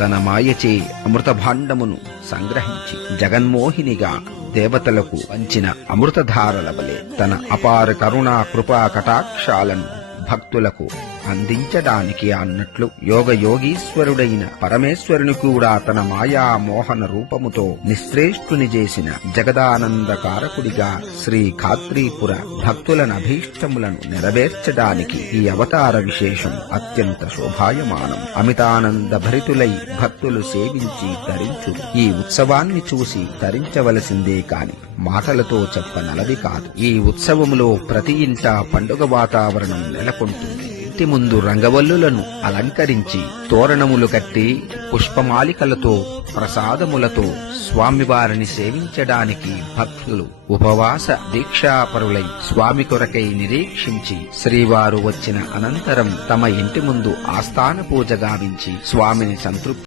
తన మాయచే అమృత భాండమును సంగ్రహించి జగన్మోహినిగా దేవతలకు పంచిన అమృతధారల వలె తన అపార కరుణా కృపా కటాక్షాలను భక్తులకు అందించడానికి అన్నట్లు యోగయోగీశ్వరుడైన పరమేశ్వరుని కూడా తన మాయా మోహన రూపముతో నిశ్రేష్ఠుని చేసిన జగదానందకారకుడిగా శ్రీ ఖాత్రీపుర భక్తుల అభీష్టములను నెరవేర్చడానికి ఈ అవతార విశేషం అత్యంత శోభాయమానం. అమితానంద భరితులై భక్తులు సేవించి తరించు ఈ ఉత్సవాన్ని చూసి తరించవలసిందే కాని మాటలతో చెప్పనలది కాదు. ఈ ఉత్సవములో ప్రతి ఇంటా పండుగ వాతావరణం నెలకొంటుంది. ఇంటి ముందు రంగవల్లులను అలంకరించి తోరణములు కట్టి పుష్పమాలికలతో ప్రసాదములతో స్వామివారిని సేవించడానికి భక్తులు ఉపవాస దీక్షాపరులై స్వామి కొరకై నిరీక్షించి శ్రీవారు వచ్చిన అనంతరం తమ ఇంటి ముందు ఆస్థాన పూజ గావించి స్వామిని సంతృప్తి